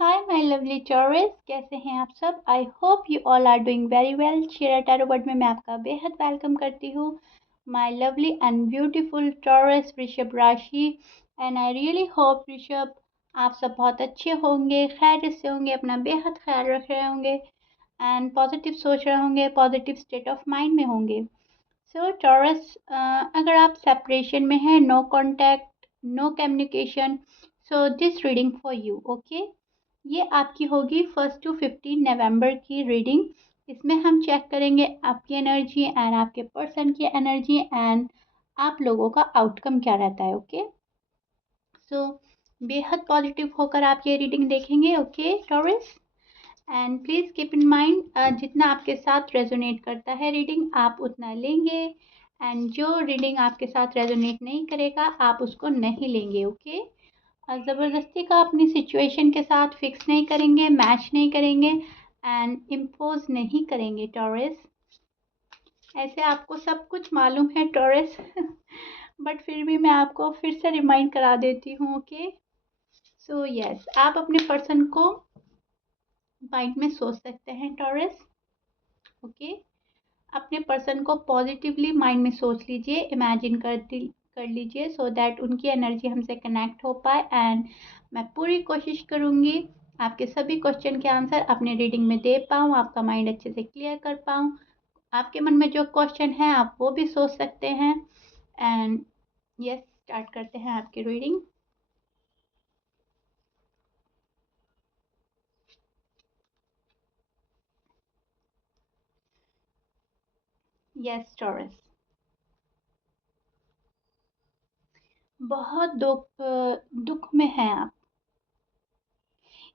Hi my lovely taurus, कैसे हैं आप सब। I hope you all are doing very well. Shera tarot world में मैं आपका बेहद वेलकम करती हूँ। My lovely and beautiful Taurus वृषभ राशि। एंड आई रियली होप वृषभ आप सब बहुत अच्छे होंगे, खैरियत से होंगे, अपना बेहद ख्याल रख रहे होंगे एंड पॉजिटिव सोच रहे होंगे, पॉजिटिव स्टेट ऑफ माइंड में होंगे। सो टॉरस, अगर आप सेपरेशन में हैं, no contact, no communication, so this reading for you. Okay, ये आपकी होगी 1 to 15 नवंबर की रीडिंग। इसमें हम चेक करेंगे आपकी एनर्जी एंड आपके पर्सन की एनर्जी एंड आप लोगों का आउटकम क्या रहता है। ओके, सो बेहद पॉजिटिव होकर आप ये रीडिंग देखेंगे। Okay taurus, and please keep in mind जितना आपके साथ रेजोनेट करता है रीडिंग आप उतना लेंगे, एंड जो रीडिंग आपके साथ रेजोनेट नहीं करेगा आप उसको नहीं लेंगे। ओके, ज़बरदस्ती का अपनी सिचुएशन के साथ फिक्स नहीं करेंगे, मैच नहीं करेंगे एंड इम्पोज नहीं करेंगे टॉरस। ऐसे आपको सब कुछ मालूम है टॉरस बट फिर भी मैं आपको फिर से रिमाइंड करा देती हूँ। ओके, सो यस, आप अपने पर्सन को माइंड में सोच सकते हैं टॉरस। ओके, अपने पर्सन को पॉजिटिवली माइंड में सोच लीजिए, इमेजिन कर लीजिए सो दैट उनकी एनर्जी हमसे कनेक्ट हो पाए। एंड मैं पूरी कोशिश करूँगी आपके सभी क्वेश्चन के आंसर अपने रीडिंग में दे पाऊँ, आपका माइंड अच्छे से क्लियर कर पाऊँ। आपके मन में जो क्वेश्चन है आप वो भी सोच सकते हैं। एंड यस, स्टार्ट करते हैं आपकी रीडिंग। यस टॉरस, बहुत दुख में हैं आप,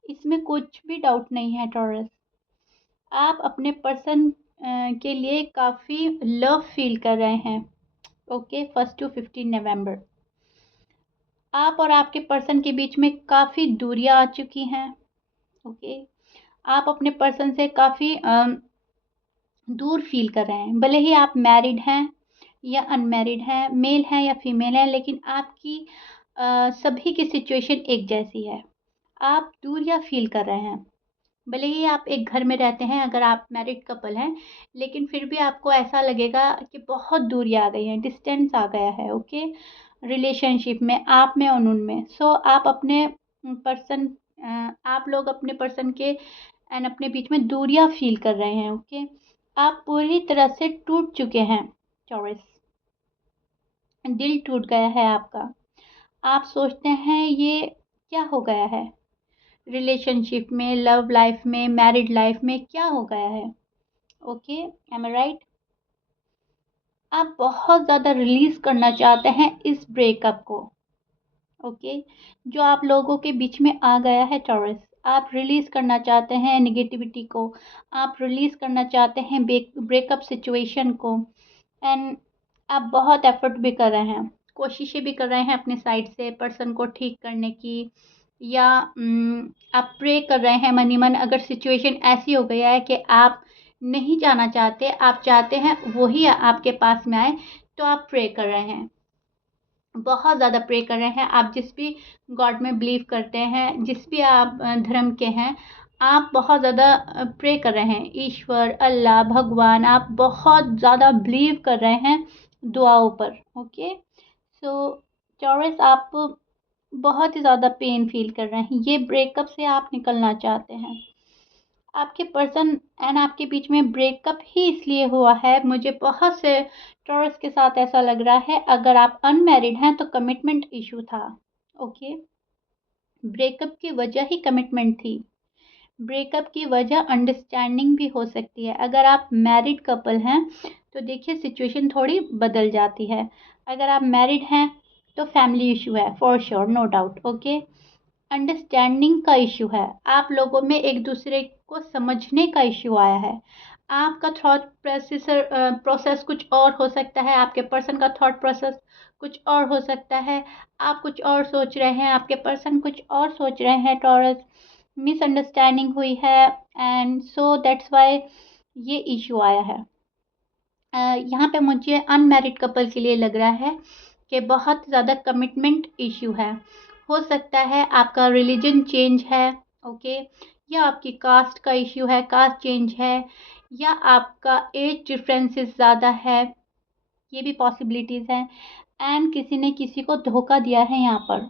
इसमें कुछ भी डाउट नहीं है टॉरस। आप अपने पर्सन के लिए काफ़ी लव फील कर रहे हैं। ओके, 1 to 15 नवंबर आप और आपके पर्सन के बीच में काफ़ी दूरियां आ चुकी हैं। ओके, आप अपने पर्सन से काफ़ी दूर फील कर रहे हैं, भले ही आप मैरिड हैं या अनमैरिड हैं, मेल हैं या फीमेल हैं, लेकिन आपकी सभी की सिचुएशन एक जैसी है। आप दूरियां फील कर रहे हैं, भले ही आप एक घर में रहते हैं, अगर आप मैरिड कपल हैं, लेकिन फिर भी आपको ऐसा लगेगा कि बहुत दूरी आ गई है, डिस्टेंस आ गया है। ओके, रिलेशनशिप में, आप में और उनमें। सो आप अपने पर्सन आप लोग अपने पर्सन के एंड अपने बीच में दूरियां फील कर रहे हैं। ओके, आप पूरी तरह से टूट चुके हैं चॉरस, दिल टूट गया है आपका। आप सोचते हैं ये क्या हो गया है, रिलेशनशिप में, लव लाइफ में, मैरिड लाइफ में क्या हो गया है। ओके, एम आई राइट। आप बहुत ज़्यादा रिलीज करना चाहते हैं इस ब्रेकअप को। ओके, जो आप लोगों के बीच में आ गया है टॉरस, आप रिलीज करना चाहते हैं निगेटिविटी को, आप रिलीज करना चाहते हैं ब्रेकअप सिचुएशन को। एंड आप बहुत एफर्ट भी कर रहे हैं, कोशिशें भी कर रहे हैं अपने साइड से पर्सन को ठीक करने की, या आप प्रे कर रहे हैं मनी मन। अगर सिचुएशन ऐसी हो गई है कि आप नहीं जाना चाहते, आप चाहते हैं वही आपके पास में आए, तो आप प्रे कर रहे हैं, बहुत ज़्यादा प्रे कर रहे हैं। आप जिस भी गॉड में बिलीव करते हैं, जिस भी आप धर्म के हैं, आप बहुत ज़्यादा प्रे कर रहे हैं, ईश्वर, अल्लाह, भगवान, आप बहुत ज़्यादा बिलीव कर रहे हैं दुआओं पर। ओके, सो चौरस, आप बहुत ही ज़्यादा पेन फील कर रहे हैं, ये ब्रेकअप से आप निकलना चाहते हैं। आपके पर्सन एंड आपके बीच में ब्रेकअप ही इसलिए हुआ है, मुझे बहुत से टॉरस के साथ ऐसा लग रहा है। अगर आप अनमैरिड हैं तो कमिटमेंट इशू था। ओके, ब्रेकअप की वजह ही कमिटमेंट थी, ब्रेकअप की वजह अंडरस्टैंडिंग भी हो सकती है। अगर आप मैरिड कपल हैं तो देखिए सिचुएशन थोड़ी बदल जाती है। अगर आप मैरिड हैं तो फैमिली इशू है for sure, no doubt. Okay, understanding का इशू है, आप लोगों में एक दूसरे को समझने का इशू आया है। आपका थॉट प्रोसेस कुछ और हो सकता है, आपके पर्सन का थॉट प्रोसेस कुछ और हो सकता है। आप कुछ और सोच रहे हैं, आपके पर्सन कुछ और सोच रहे हैं टॉरस, मिसअंडरस्टैंडिंग हुई है एंड सो दैट्स वाई ये इशू आया है। यहाँ पे मुझे अनमैरिड कपल के लिए लग रहा है कि बहुत ज़्यादा कमिटमेंट इशू है। हो सकता है आपका रिलीजन चेंज है, ओके, या आपकी कास्ट का इश्यू है, कास्ट चेंज है, या आपका एज डिफरेंसेस ज़्यादा है, ये भी पॉसिबिलिटीज़ हैं। एंड किसी ने किसी को धोखा दिया है यहाँ पर।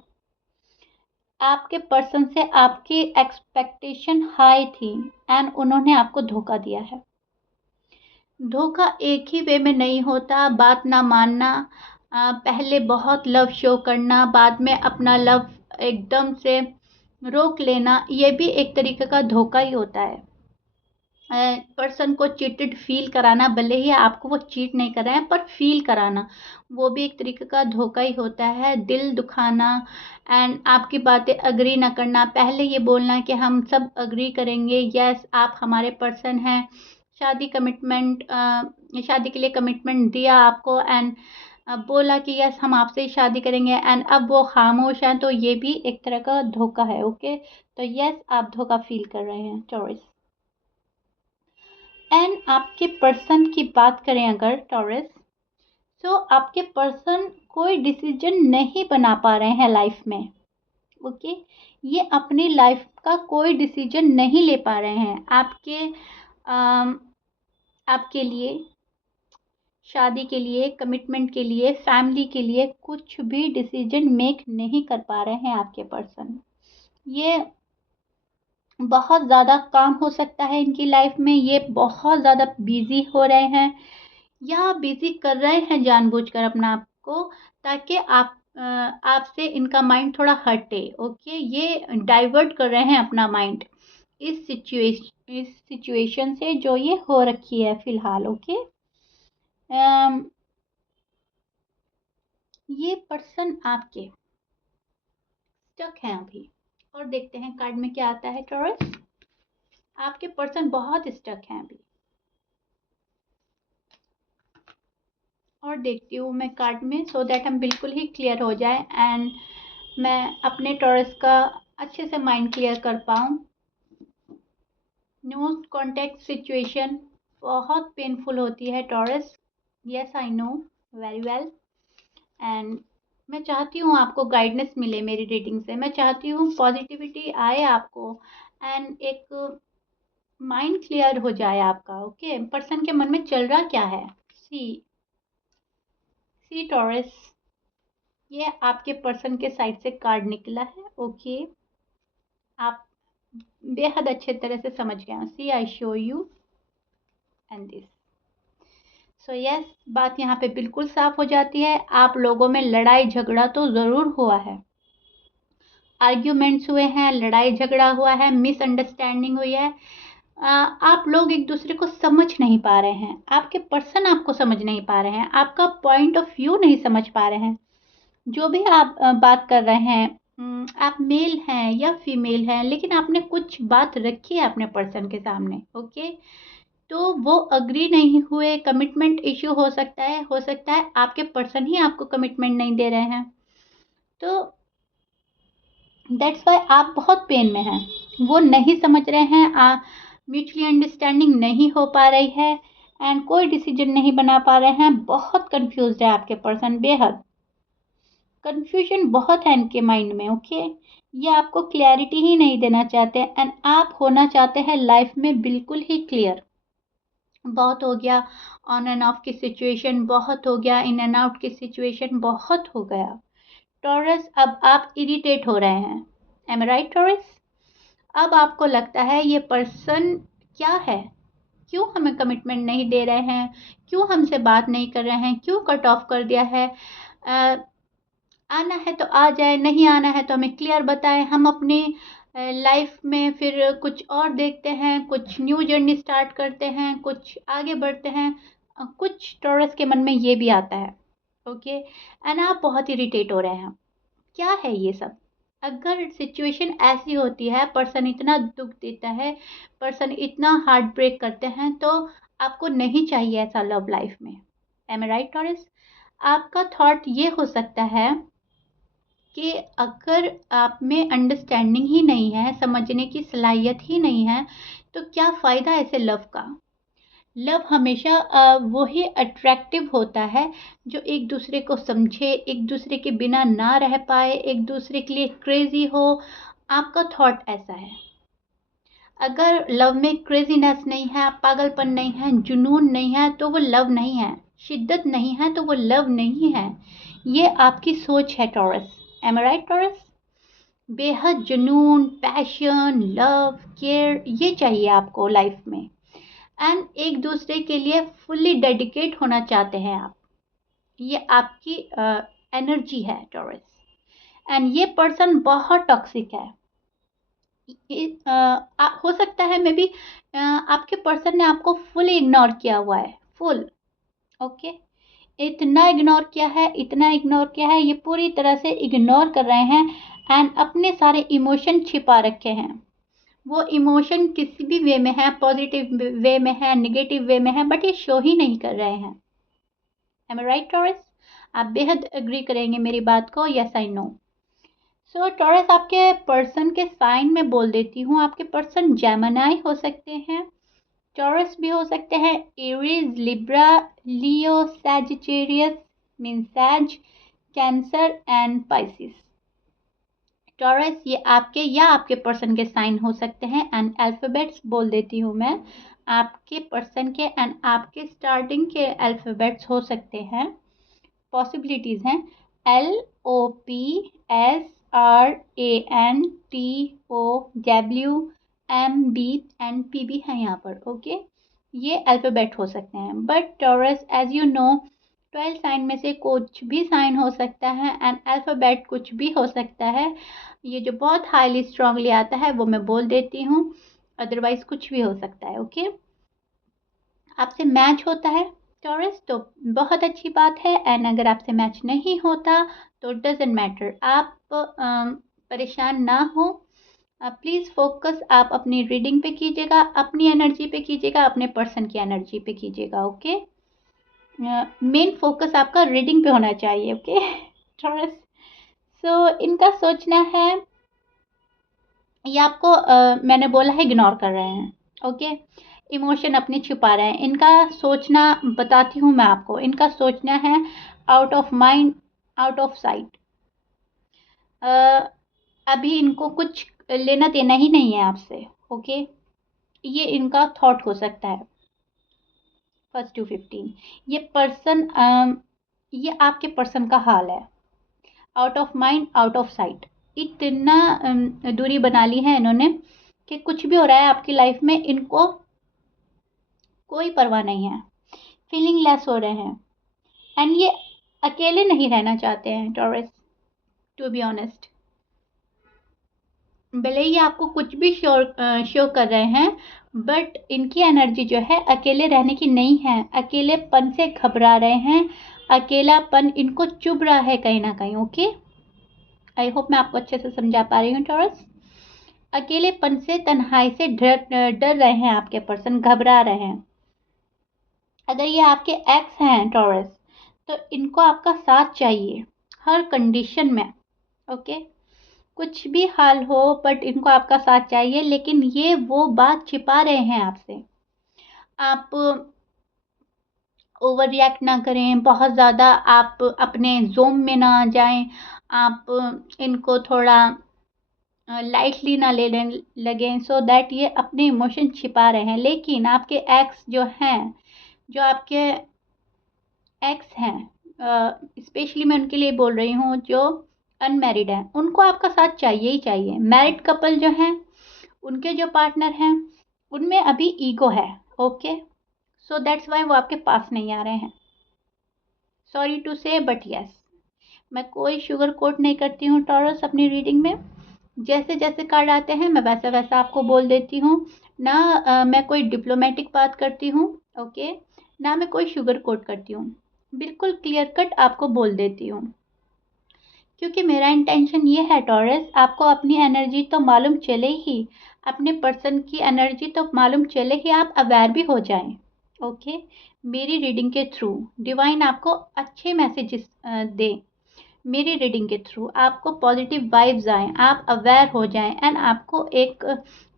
आपके पर्सन से आपकी एक्सपेक्टेशन हाई थी एंड उन्होंने आपको धोखा दिया है। धोखा एक ही वे में नहीं होता, बात ना मानना, पहले बहुत लव शो करना, बाद में अपना लव एकदम से रोक लेना, ये भी एक तरीके का धोखा ही होता है। पर्सन को चीटेड फील कराना, भले ही आपको वो चीट नहीं कर रहे हैं पर फील कराना, वो भी एक तरीके का धोखा ही होता है। दिल दुखाना एंड आपकी बातें अग्री ना करना, पहले ये बोलना कि हम सब अग्री करेंगे, यस आप हमारे पर्सन हैं, शादी के लिए कमिटमेंट दिया आपको एंड बोला कि यस हम आपसे ही शादी करेंगे एंड अब वो खामोश हैं, तो ये भी एक तरह का धोखा है। ओके, तो यस आप धोखा फील कर रहे हैं टॉरस। एंड आपके पर्सन की बात करें अगर टॉरस, तो आपके पर्सन कोई डिसीजन नहीं बना पा रहे हैं लाइफ में। ओके, ये अपनी लाइफ का कोई डिसीजन नहीं ले पा रहे हैं आपके लिए, शादी के लिए, कमिटमेंट के लिए, फैमिली के लिए कुछ भी डिसीजन मेक नहीं कर पा रहे हैं आपके पर्सन। ये बहुत ज़्यादा काम हो सकता है इनकी लाइफ में, ये बहुत ज़्यादा बिजी हो रहे हैं या बिजी कर रहे हैं जानबूझकर अपना आप को, ताकि आपसे इनका माइंड थोड़ा हटे। ओके, ये डाइवर्ट कर रहे हैं अपना माइंड इस सिचुएशन से जो ये हो रखी है फिलहाल। ओके, ये पर्सन आपके स्टक हैं अभी, और देखते हैं कार्ड में क्या आता है टॉरस। आपके पर्सन बहुत स्टक हैं अभी, और देखती हूँ मैं कार्ड में सो दैट हम बिल्कुल ही क्लियर हो जाए एंड मैं अपने टॉरस का अच्छे से माइंड क्लियर कर पाऊँ। न्यू कॉन्टेक्ट सिचुएशन बहुत पेनफुल होती है taurus, yes I know very well, and मैं चाहती हूँ आपको गाइडेंस मिले मेरी रीडिंग से, मैं चाहती हूँ पॉजिटिविटी आए आपको एंड एक माइंड क्लियर हो जाए आपका। ओके, पर्सन के मन में चल रहा क्या है। सी टॉरस, ये आपके पर्सन के साइड से कार्ड निकला है। ओके, आप बेहद अच्छे तरह से समझ गए। See I show you and this, so yes बात यहाँ पे बिल्कुल साफ हो जाती है। आप लोगों में लड़ाई झगड़ा तो ज़रूर हुआ है, आर्ग्यूमेंट्स हुए हैं, लड़ाई झगड़ा हुआ है, मिसअंडरस्टैंडिंग हुई है। आप लोग एक दूसरे को समझ नहीं पा रहे हैं, आपके पर्सन आपको समझ नहीं पा रहे हैं, आपका पॉइंट ऑफ व्यू नहीं समझ पा रहे हैं। जो भी आप बात कर रहे हैं, आप मेल हैं या फीमेल हैं, लेकिन आपने कुछ बात रखी है अपने पर्सन के सामने। ओके, तो वो अग्री नहीं हुए, कमिटमेंट इश्यू हो सकता है आपके पर्सन ही आपको कमिटमेंट नहीं दे रहे हैं, तो दैट्स वाई आप बहुत पेन में हैं। वो नहीं समझ रहे हैं, म्यूचुअली अंडरस्टैंडिंग नहीं हो पा रही है एंड कोई डिसीजन नहीं बना पा रहे हैं, बहुत कंफ्यूज है आपके पर्सन, बेहद कंफ्यूजन बहुत है इनके माइंड में। ओके, ये आपको क्लैरिटी ही नहीं देना चाहते एंड आप होना चाहते हैं लाइफ में बिल्कुल ही क्लियर। बहुत हो गया ऑन एंड ऑफ की सिचुएशन, बहुत हो गया इन एंड आउट की सिचुएशन, बहुत हो गया टॉरस। अब आप इरिटेट हो रहे हैं, एम आई राइट टॉरस? अब आपको लगता है ये पर्सन क्या है, क्यों हमें कमिटमेंट नहीं दे रहे हैं, क्यों हमसे बात नहीं कर रहे हैं, क्यों कट ऑफ कर दिया है। आना है तो आ जाए, नहीं आना है तो हमें क्लियर बताएं, हम अपनी लाइफ में फिर कुछ और देखते हैं, कुछ न्यू जर्नी स्टार्ट करते हैं, कुछ आगे बढ़ते हैं। कुछ टॉरस के मन में ये भी आता है। ओके, एंड आप बहुत इरिटेट हो रहे हैं, क्या है ये सब। अगर सिचुएशन ऐसी होती है, पर्सन इतना दुख देता है, पर्सन इतना हार्ट ब्रेक करते हैं, तो आपको नहीं चाहिए ऐसा लव लाइफ में। एम आई राइट टॉरस? आपका थॉट ये हो सकता है कि अगर आप में अंडरस्टैंडिंग ही नहीं है, समझने की सलाहियत ही नहीं है, तो क्या फ़ायदा ऐसे लव का। लव हमेशा वही अट्रैक्टिव होता है जो एक दूसरे को समझे, एक दूसरे के बिना ना रह पाए, एक दूसरे के लिए क्रेजी हो। आपका थॉट ऐसा है, अगर लव में क्रेजीनेस नहीं है, पागलपन नहीं है, जुनून नहीं है, तो वो लव नहीं है। शिद्दत नहीं है तो वो लव नहीं है। ये आपकी सोच है टॉरस। एम आई राइट टॉरस? बेहद जुनून, पैशन, लव, केयर ये चाहिए आपको लाइफ में। एंड एक दूसरे के लिए फुल्ली डेडिकेट होना चाहते हैं आप। ये आपकी एनर्जी है टॉरस। एंड ये पर्सन बहुत टॉक्सिक है। हो सकता है मे बी आपके पर्सन ने आपको फुल इग्नोर किया हुआ है, फुल। ओके, इतना इग्नोर किया है, इतना इग्नोर किया है, ये पूरी तरह से इग्नोर कर रहे हैं एंड अपने सारे इमोशन छिपा रखे हैं। वो इमोशन किसी भी वे में है, पॉजिटिव वे में है, नेगेटिव वे में है, बट ये शो ही नहीं कर रहे हैं। एम आई राइट टॉरस? आप बेहद एग्री करेंगे मेरी बात को, yes I know. So taurus, आपके पर्सन के साइन में बोल देती हूँ। आपके पर्सन जेमिनी हो सकते हैं, टॉरस भी हो सकते हैं, एरीज, लिब्रा, लियो, सैजिटेरियस मीन सैज, कैंसर एंड पाइसिस। टॉरस ये आपके या आपके पर्सन के साइन हो सकते हैं एंड अल्फाबेट्स बोल देती हूँ मैं। आपके पर्सन के एंड आपके स्टार्टिंग के अल्फाबेट्स हो सकते हैं, पॉसिबिलिटीज हैं LOPSRANTOWMB एंड PB है यहाँ पर। ओके, ये अल्फाबेट हो सकते हैं, but Taurus as you know 12 sign में से कुछ भी साइन हो सकता है एंड अल्फाबेट कुछ भी हो सकता है। ये जो बहुत हाईली स्ट्रांगली आता है वो मैं बोल देती हूँ, अदरवाइज कुछ भी हो सकता है। ओके, आपसे मैच होता है टॉरस तो बहुत अच्छी बात है, एंड अगर आपसे मैच नहीं होता तो डजेंट मैटर। आप परेशान ना हो, प्लीज़ फोकस आप अपनी रीडिंग पे कीजिएगा, अपनी एनर्जी पे कीजिएगा, अपने पर्सन की एनर्जी पे कीजिएगा। ओके, मेन फोकस आपका रीडिंग पे होना चाहिए। ओके टॉरस, सो इनका सोचना है, ये आपको मैंने बोला है इग्नोर कर रहे हैं। ओके, इमोशन अपने छुपा रहे हैं। इनका सोचना बताती हूँ मैं आपको, इनका सोचना है out of mind, out of site. अभी इनको कुछ लेना देना ही नहीं है आपसे। ओके, ये इनका थॉट हो सकता है। फर्स्ट टू 15 ये पर्सन, ये आपके पर्सन का हाल है। Out of mind, out of site, इतना दूरी बना ली है इन्होंने कि कुछ भी हो रहा है आपकी लाइफ में इनको कोई परवाह नहीं है। फीलिंग लेस हो रहे हैं एंड ये अकेले नहीं रहना चाहते हैं टॉरस, टू बी ऑनेस्ट। भले ही आपको कुछ भी शो कर रहे हैं, बट इनकी एनर्जी जो है अकेले रहने की नहीं है। अकेलेपन से घबरा रहे हैं, अकेलापन इनको चुभ रहा है कहीं ना कहीं। ओके, आई होप मैं आपको अच्छे से समझा पा रही हूँ टॉरस। अकेलेपन से, तन्हाई से डर रहे हैं आपके पर्सन, घबरा रहे हैं। अगर ये आपके एक्स हैं टॉरस, तो इनको आपका साथ चाहिए हर कंडीशन में। ओके, कुछ भी हाल हो बट इनको आपका साथ चाहिए, लेकिन ये वो बात छिपा रहे हैं आपसे। आप ओवर रिएक्ट ना करें बहुत ज़्यादा, आप अपने जोम में ना आ जाएं, आप इनको थोड़ा लाइटली ना ले लगें, सो दैट ये अपने इमोशन छिपा रहे हैं। लेकिन आपके एक्स जो हैं, जो आपके एक्स हैं, स्पेशली मैं उनके लिए बोल रही हूँ जो अनमैरिड हैं, उनको आपका साथ चाहिए ही चाहिए। मैरिड कपल जो हैं, उनके जो पार्टनर हैं, उनमें अभी ईगो है। ओके, सो दैट्स वाई वो आपके पास नहीं आ रहे हैं। सॉरी टू से बट यस, मैं कोई शुगर कोट नहीं करती हूँ टॉरस अपनी रीडिंग में। जैसे जैसे कार्ड आते हैं मैं वैसा वैसा आपको बोल देती हूँ ना। मैं कोई डिप्लोमेटिक बात करती हूँ, ओके, ना मैं कोई शुगर कोट करती हूँ, बिल्कुल क्लियर कट आपको बोल देती हूँ। क्योंकि मेरा इंटेंशन ये है टॉरस, आपको अपनी एनर्जी तो मालूम चले ही, अपने पर्सन की एनर्जी तो मालूम चले ही, आप अवेयर भी हो जाएं। ओके, मेरी रीडिंग के थ्रू डिवाइन आपको अच्छे मैसेजेस दे। मेरी रीडिंग के थ्रू आपको पॉजिटिव वाइब्स आएँ, आप अवेयर हो जाएं एंड आपको एक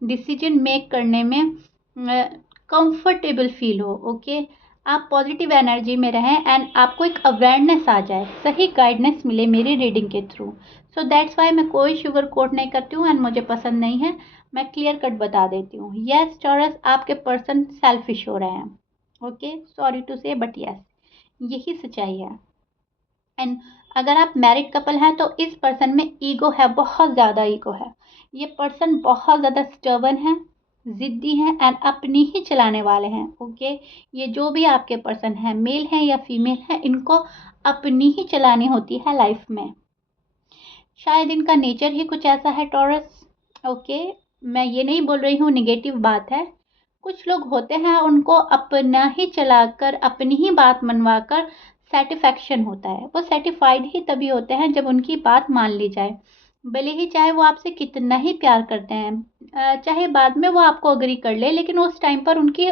डिसीजन मेक करने में कंफर्टेबल फील हो। ओके, आप पॉजिटिव एनर्जी में रहें एंड आपको एक अवेयरनेस आ जाए, सही गाइडेंस मिले मेरी रीडिंग के थ्रू। सो दैट्स वाई मैं कोई शुगर कोट नहीं करती हूँ एंड मुझे पसंद नहीं है। मैं क्लियर कट बता देती हूँ। यस टॉरस, आपके पर्सन सेल्फिश हो रहे हैं। ओके, सॉरी टू से बट यस, यही सच्चाई है। एंड अगर आप मैरिड कपल हैं तो इस पर्सन में ईगो है, बहुत ज़्यादा ईगो है। ये पर्सन बहुत ज़्यादा स्टर्बन है, ज़िद्दी हैं एंड अपनी ही चलाने वाले हैं। ओके, ये जो भी आपके पर्सन हैं, मेल हैं या फीमेल हैं, इनको अपनी ही चलानी होती है लाइफ में। शायद इनका नेचर ही कुछ ऐसा है टॉरस। ओके, मैं ये नहीं बोल रही हूँ नेगेटिव बात है। कुछ लोग होते हैं उनको अपना ही चलाकर अपनी ही बात मनवाकर सेटिस्फैक्शन होता है। वो सेटिस्फाइड ही तभी होते हैं जब उनकी बात मान ली जाए, भले ही चाहे वो आपसे कितना ही प्यार करते हैं, चाहे बाद में वो आपको अग्री कर ले, लेकिन उस टाइम पर उनकी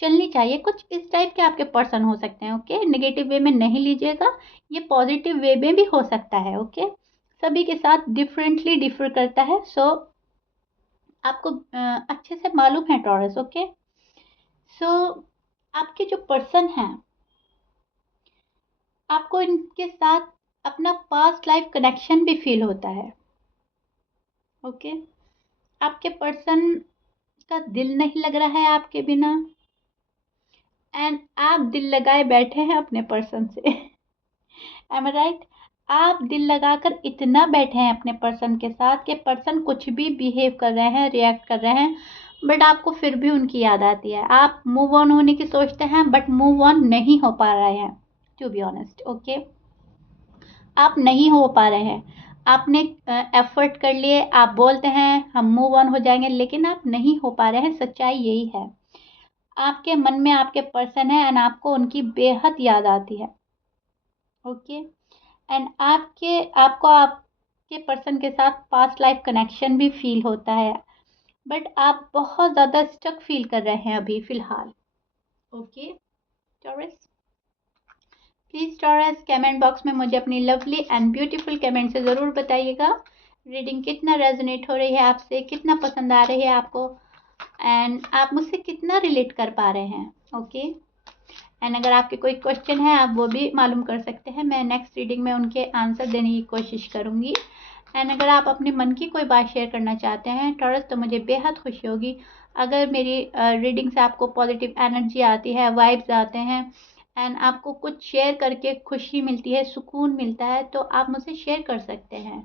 चलनी चाहिए। कुछ इस टाइप के आपके पर्सन हो सकते हैं। ओके, नेगेटिव वे में नहीं लीजिएगा, ये पॉजिटिव वे में भी हो सकता है। ओके, सभी के साथ डिफरेंटली डिफर करता है। सो आपको अच्छे से मालूम है टॉरस। ओके, सो आपके जो पर्सन हैं, आपको इनके साथ अपना पास्ट लाइफ कनेक्शन भी फील होता है। ओके, आपके पर्सन का दिल नहीं लग रहा है आपके बिना, एंड आप दिल लगाए बैठे हैं अपने पर्सन से। एम आई राइट? आप दिल लगाकर इतना बैठे हैं अपने पर्सन के साथ कि पर्सन कुछ भी बिहेव कर रहे हैं, रिएक्ट कर रहे हैं, बट आपको फिर भी उनकी याद आती है। आप मूव ऑन होने की सोचते हैं बट मूव ऑन नहीं हो पा रहे हैं, टू बी ऑनेस्ट। ओके, आप नहीं हो पा रहे हैं। आपने एफर्ट कर लिए, आप बोलते हैं हम मूव ऑन हो जाएंगे, लेकिन आप नहीं हो पा रहे हैं। सच्चाई यही है, आपके मन में आपके पर्सन है एंड आपको उनकी बेहद याद आती है। ओके, एंड आपको आपके पर्सन के साथ पास्ट लाइफ कनेक्शन भी फील होता है, बट आप बहुत ज़्यादा स्टक फील कर रहे हैं अभी फ़िलहाल। Okay taurus, please taurus comment box में मुझे अपनी लवली एंड ब्यूटीफुल कमेंट से ज़रूर बताइएगा रीडिंग कितना रेजोनेट हो रही है आपसे, कितना पसंद आ रही है आपको, एंड आप मुझसे कितना रिलेट कर पा रहे हैं। ओके, एंड अगर आपके कोई क्वेश्चन है आप वो भी मालूम कर सकते हैं, मैं नेक्स्ट रीडिंग में उनके आंसर देने की कोशिश करूँगी। एंड अगर आप अपने मन की कोई बात शेयर करना चाहते हैं टॉरस, तो मुझे बेहद खुशी होगी। अगर मेरी रीडिंग से आपको पॉजिटिव एनर्जी आती है, वाइब्स आते हैं, एंड आपको कुछ शेयर करके खुशी मिलती है, सुकून मिलता है, तो आप मुझसे शेयर कर सकते हैं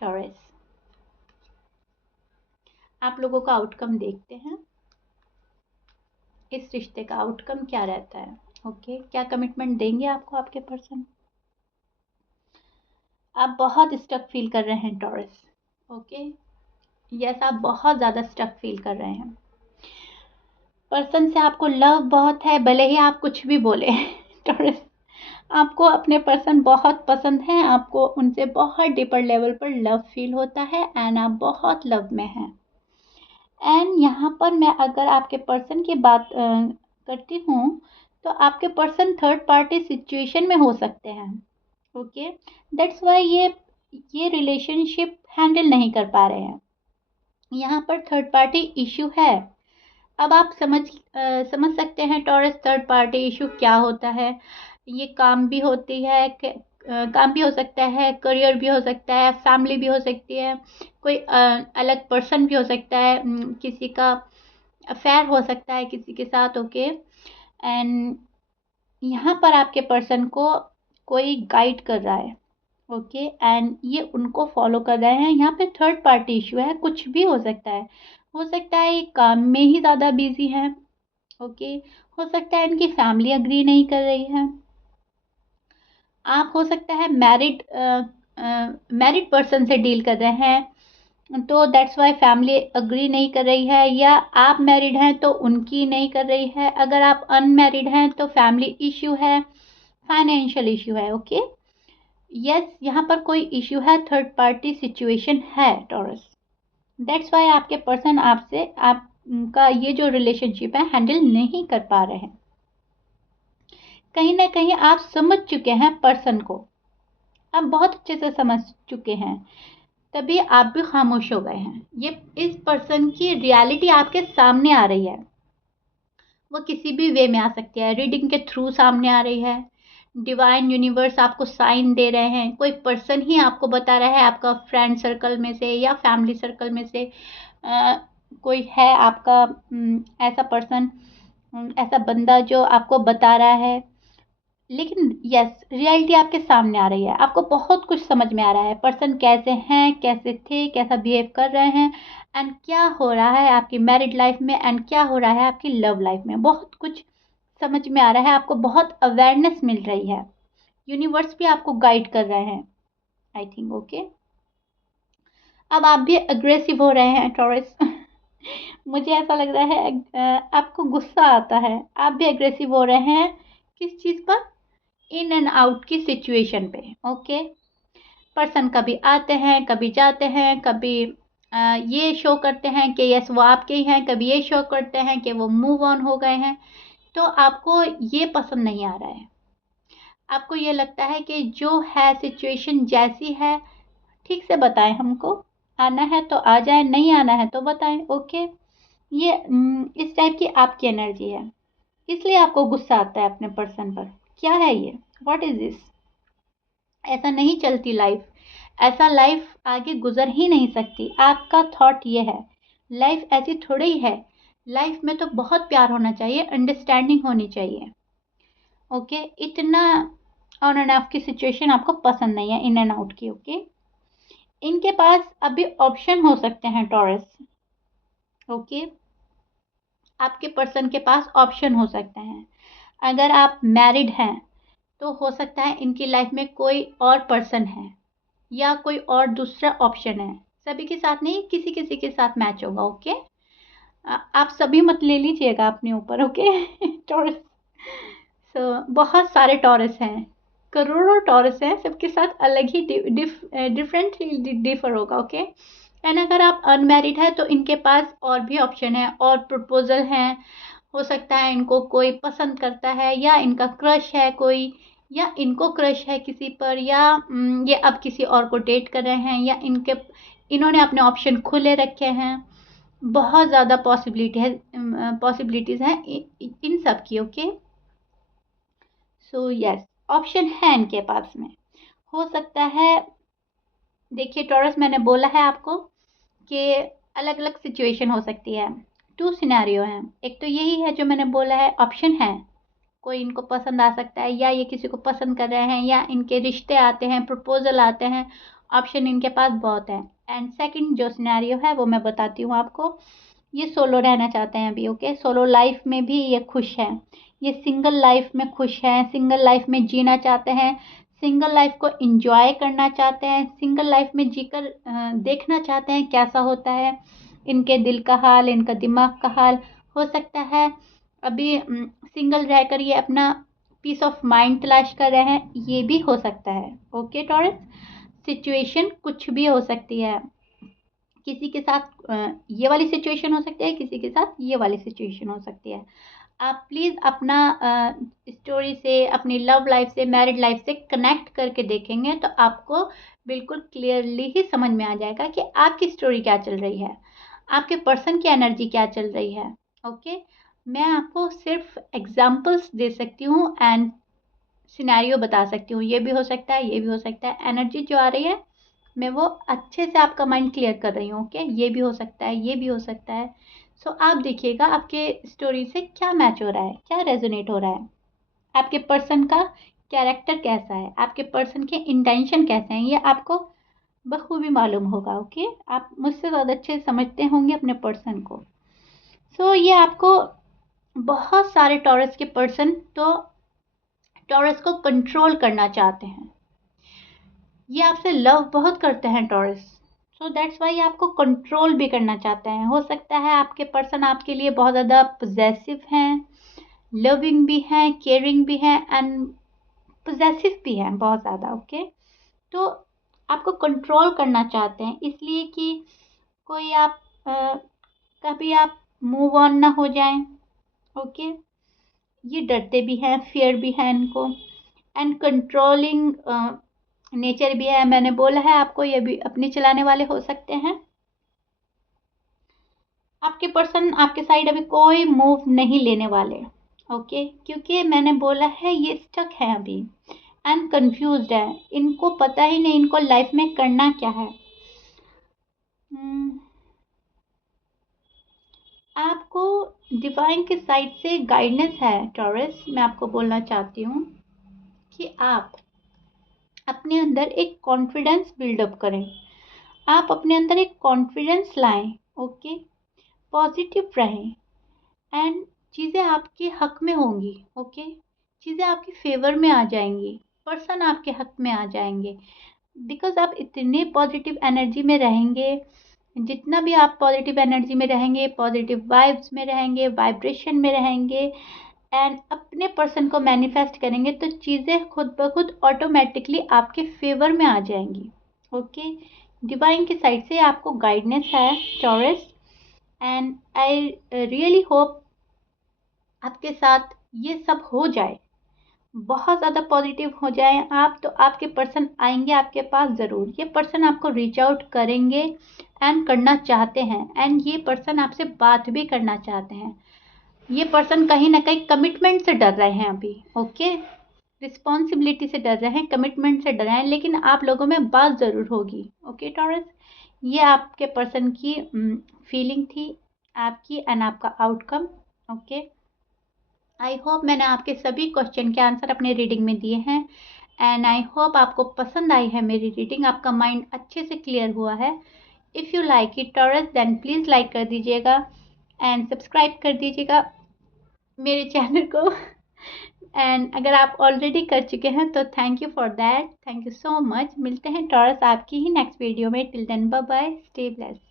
टॉरस। आप लोगों का आउटकम देखते हैं, इस रिश्ते का आउटकम क्या रहता है। ओके, क्या कमिटमेंट देंगे आपको आपके पर्सन। आप बहुत स्टक फील कर रहे हैं टॉरस। ओके, यस, आप बहुत ज़्यादा स्टक फील कर रहे हैं। पर्सन से आपको लव बहुत है, भले ही आप कुछ भी बोले। टॉरस, आपको अपने पर्सन बहुत पसंद हैं, आपको उनसे बहुत डीपर लेवल पर लव फील होता है एंड आप बहुत लव में हैं। एंड यहाँ पर मैं अगर आपके पर्सन की बात करती हूँ, तो आपके पर्सन थर्ड पार्टी सिचुएशन में हो सकते हैं। ओके, दैट्स वाई ये रिलेशनशिप हैंडल नहीं कर पा रहे हैं। यहाँ पर थर्ड पार्टी इशू है। अब आप समझ सकते हैं टॉरस, थर्ड पार्टी इशू क्या होता है। ये काम भी होती है, काम भी हो सकता है, करियर भी हो सकता है, फैमिली भी हो सकती है, कोई अलग पर्सन भी हो सकता है, किसी का अफेयर हो सकता है किसी के साथ। ओके, एंड यहाँ पर आपके पर्सन को कोई गाइड कर रहा है। ओके, एंड ये उनको फॉलो कर रहे हैं। यहाँ पे थर्ड पार्टी इशू है, कुछ भी हो सकता है। हो सकता है ये काम में ही ज़्यादा बिजी है। ओके, हो सकता है इनकी फैमिली अग्री नहीं कर रही है। आप हो सकता है मैरिड पर्सन से डील कर रहे हैं, तो दैट्स वाई फैमिली अग्री नहीं कर रही है, या आप मैरिड हैं तो उनकी नहीं कर रही है। अगर आप अनमैरिड हैं तो फैमिली इशू है, फाइनेंशियल इशू है। ओके, यस, यहाँ पर कोई इश्यू है, थर्ड पार्टी सिचुएशन है टॉरस। दैट्स वाई आपके पर्सन आपसे आपका ये जो रिलेशनशिप है हैंडल नहीं कर पा रहे हैं। कहीं ना कहीं आप समझ चुके हैं पर्सन को, आप बहुत अच्छे से समझ चुके हैं, तभी आप भी खामोश हो गए हैं। ये इस पर्सन की रियलिटी आपके सामने आ रही है। वो किसी भी वे में आ सकती है, रीडिंग के थ्रू सामने आ रही है, डिवाइन यूनिवर्स आपको साइन दे रहे हैं, कोई पर्सन ही आपको बता रहा है, आपका फ्रेंड सर्कल में से या फैमिली सर्कल में से, कोई है आपका ऐसा पर्सन, ऐसा बंदा जो आपको बता रहा है, लेकिन यस रियलिटी आपके सामने आ रही है, आपको बहुत कुछ समझ में आ रहा है, पर्सन कैसे हैं, कैसे थे, कैसा बिहेव कर रहे हैं, एंड क्या हो रहा है आपकी मैरिड लाइफ में, एंड क्या हो रहा है आपकी लव लाइफ में, बहुत कुछ समझ में आ रहा है, आपको बहुत अवेयरनेस मिल रही है, यूनिवर्स भी आपको गाइड कर रहे हैं, आई थिंक ओके। अब आप भी अग्रेसिव हो रहे हैं टॉरस। मुझे ऐसा लग रहा है आपको गुस्सा आता है, आप भी अग्रेसिव हो रहे हैं, किस चीज़ पर, इन एंड आउट की सिचुएशन पे, ओके। पर्सन कभी आते हैं, कभी जाते हैं, कभी ये शो करते हैं कि यस वो आपके ही हैं, कभी ये शो करते हैं कि वो मूव ऑन हो गए हैं, तो आपको ये पसंद नहीं आ रहा है, आपको ये लगता है कि जो है सिचुएशन जैसी है ठीक से बताएं हमको, आना है तो आ जाए, नहीं आना है तो बताएं, ओके। ये इस टाइप की आपकी एनर्जी है, इसलिए आपको गुस्सा आता है अपने पर्सन पर। क्या है ये, व्हाट इज दिस? ऐसा नहीं चलती लाइफ, ऐसा लाइफ आगे गुजर ही नहीं सकती। आपका थॉट ये है, लाइफ ऐसी थोड़ी ही है, लाइफ में तो बहुत प्यार होना चाहिए, अंडरस्टैंडिंग होनी चाहिए, ओके। इतना ऑन एंड ऑफ की सिचुएशन आपको पसंद नहीं है, इन एंड आउट की, ओके। इनके पास अभी ऑप्शन हो सकते हैं टॉरस, ओके। आपके पर्सन के पास ऑप्शन हो सकते हैं, अगर आप मैरिड हैं तो हो सकता है इनकी लाइफ में कोई और पर्सन है या कोई और दूसरा ऑप्शन है, सभी के साथ नहीं, किसी किसी के साथ मैच होगा, ओके। आप सभी मत ले लीजिएगा अपने ऊपर, ओके। टॉरस, सो बहुत सारे टॉरस हैं, करोड़ों टॉरस हैं, सबके साथ अलग ही डिफरेंट डिफर होगा, ओके। एंड अगर आप अनमैरिड है तो इनके पास और भी ऑप्शन है और प्रपोजल हैं, हो सकता है इनको कोई पसंद करता है या इनका क्रश है कोई, या इनको क्रश है किसी पर, या ये अब किसी और को डेट कर रहे हैं, या इन्होंने अपने ऑप्शन खुले रखे हैं, बहुत ज़्यादा पॉसिबिलिटीज़ हैं इन सब की, ओके। सो यस, ऑप्शन है इनके पास में, हो सकता है। देखिए टॉरस, मैंने बोला है आपको कि अलग अलग सिचुएशन हो सकती है, टू सिनेरियो हैं, एक तो यही है जो मैंने बोला है, ऑप्शन है, कोई इनको पसंद आ सकता है या ये किसी को पसंद कर रहे हैं या इनके रिश्ते आते हैं, प्रपोजल आते हैं, ऑप्शन इनके पास बहुत है। एंड सेकंड जो सिनेरियो है वो मैं बताती हूँ आपको, ये सोलो रहना चाहते हैं अभी, ओके। सोलो लाइफ में भी ये खुश हैं, ये सिंगल लाइफ में खुश हैं, सिंगल लाइफ में जीना चाहते हैं, सिंगल लाइफ को इंजॉय करना चाहते हैं, सिंगल लाइफ में जीकर देखना चाहते हैं कैसा होता है इनके दिल का हाल, इनका दिमाग का हाल। हो सकता है अभी सिंगल रहकर ये अपना पीस ऑफ माइंड तलाश कर रहे हैं, ये भी हो सकता है, ओके टॉरस। सिचुएशन कुछ भी हो सकती है, किसी के साथ ये वाली सिचुएशन हो सकती है, किसी के साथ ये वाली सिचुएशन हो सकती है। आप प्लीज़ अपना स्टोरी से, अपनी लव लाइफ से, मैरिड लाइफ से कनेक्ट करके देखेंगे तो आपको बिल्कुल क्लियरली ही समझ में आ जाएगा कि आपकी स्टोरी क्या चल रही है, आपके पर्सन की एनर्जी क्या चल रही है, ओके। मैं आपको सिर्फ एग्जाम्पल्स दे सकती हूँ एंड सिनेरियो बता सकती हूँ, ये भी हो सकता है, ये भी हो सकता है, एनर्जी जो आ रही है मैं वो अच्छे से आपका माइंड क्लियर कर रही हूँ, ओके। ये भी हो सकता है, ये भी हो सकता है। सो आप देखिएगा आपके स्टोरी से क्या मैच हो रहा है, क्या रेजोनेट हो रहा है, आपके पर्सन का कैरेक्टर कैसा है, आपके पर्सन के इंटेंशन कैसे हैं, ये आपको बखूबी मालूम होगा, ओके। आप मुझसे ज़्यादा अच्छे समझते होंगे अपने पर्सन को। सो ये आपको बहुत सारे टॉरस के पर्सन तो टॉरस को कंट्रोल करना चाहते हैं, ये आपसे लव बहुत करते हैं टॉरस, सो दैट्स वाई आपको कंट्रोल भी करना चाहते हैं। हो सकता है आपके पर्सन आपके लिए बहुत ज़्यादा पोजेसिव हैं, लविंग भी हैं, केयरिंग भी हैं एंड पोजेसिव भी हैं बहुत ज़्यादा, ओके। तो आपको कंट्रोल करना चाहते हैं इसलिए कि कोई आप कभी आप मूव ऑन ना हो जाएं, ओके। ये डरते भी हैं, फियर भी है इनको, एंड कंट्रोलिंग नेचर भी है। मैंने बोला है आपको ये भी अपने चलाने वाले हो सकते हैं। आपके पर्सन आपके साइड अभी कोई मूव नहीं लेने वाले, ओके, क्योंकि मैंने बोला है ये स्टक है अभी एंड कंफ्यूज्ड है, इनको पता ही नहीं इनको लाइफ में करना क्या है। आपको डिवाइन के साइड से गाइडेंस है टॉरस। मैं आपको बोलना चाहती हूँ कि आप अपने अंदर एक कॉन्फिडेंस बिल्डअप करें। आप अपने अंदर एक कॉन्फिडेंस लाएं। ओके, पॉजिटिव रहें एंड चीज़ें आपके हक में होंगी। ओके, चीज़ें आपके फेवर में आ जाएंगी, पर्सन आपके हक में आ जाएंगे, बिकॉज आप इतने पॉजिटिव एनर्जी में रहेंगे। जितना भी आप पॉजिटिव एनर्जी में रहेंगे, पॉजिटिव वाइब्स में रहेंगे, वाइब्रेशन में रहेंगे एंड अपने पर्सन को मैनिफेस्ट करेंगे, तो चीज़ें खुद ब खुद ऑटोमेटिकली आपके फेवर में आ जाएंगी। ओके, डिवाइन की साइड से आपको गाइडेंस है taurus, and I really hope आपके साथ ये सब हो जाए, बहुत ज़्यादा पॉजिटिव हो जाए आप, तो आपके पर्सन आएंगे आपके पास ज़रूर। ये पर्सन आपको रीच आउट करेंगे एंड करना चाहते हैं, एंड ये पर्सन आपसे बात भी करना चाहते हैं। ये पर्सन कहीं ना कहीं कमिटमेंट से डर रहे हैं अभी। ओके, रिस्पॉन्सिबिलिटी से डर रहे हैं, कमिटमेंट से डर रहे हैं, लेकिन आप लोगों में बात ज़रूर होगी। ओके टॉरस, ये आपके पर्सन की फीलिंग थी आपकी एंड आपका आउटकम। ओके, आई होप मैंने आपके सभी क्वेश्चन के आंसर अपने रीडिंग में दिए हैं एंड आई होप आपको पसंद आई है मेरी रीडिंग, आपका माइंड अच्छे से क्लियर हुआ है। If you like it Taurus then please like कर दीजिएगा एंड सब्सक्राइब कर दीजिएगा मेरे चैनल को। एंड अगर आप ऑलरेडी कर चुके हैं तो thank you for that, thank you so much. मिलते हैं टॉरस आपकी ही नेक्स्ट वीडियो में। Till then bye bye, stay blessed.